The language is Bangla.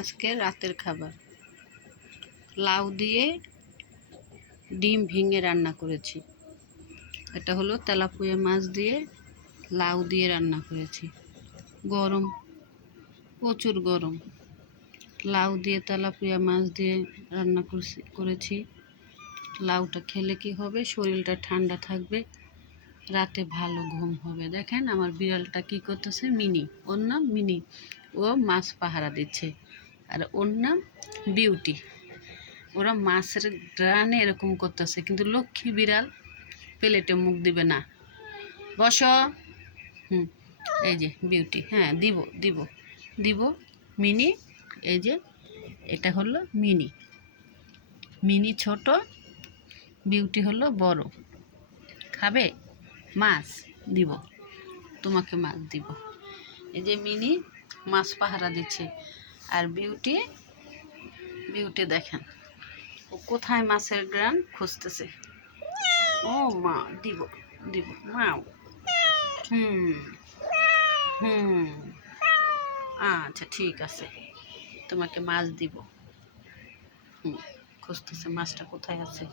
আজকে রাতের খাবার লাউ দিয়ে ডিম ভেঙে রান্না করেছি। এটা হলো তেলাপিয়া মাছ দিয়ে লাউ দিয়ে রান্না করেছি। গরম, প্রচুর গরম। লাউ দিয়ে তেলাপিয়া মাছ দিয়ে রান্না করেছি। লাউটা খেলে কি হবে, শরীরটা ঠান্ডা থাকবে, রাতে ভালো ঘুম হবে। দেখেন আমার বিড়ালটা কি করতেছে, মিনি, ওর নাম মিনি। ও মাছ পাহারা দিচ্ছে। আর ওর নাম বিউটি। ওরা মাছের গ্রানে এরকম করতেছে, কিন্তু লক্ষ্মী বিড়াল প্লেটে মুখ দিবে না। বস। এই যে বিউটি। হ্যাঁ, দিব দিব দিব। মিনি, এই যে এটা হলো মিনি। মিনি ছোট, বিউটি হলো বড়। খাবে মাছ? দিব, তোমাকে মাছ দিব। এই যে মিনি মাছ পাহারা দিচ্ছে, আর বিউটি বিউটি দেখেন ও কোথায় মাছের গ্রান খুঁজতেছে। ও মা, দিব দিব মাও। আচ্ছা ঠিক আছে, তোমাকে মাছ দিব। খুঁজতেছে মাছটা কোথায় আছে।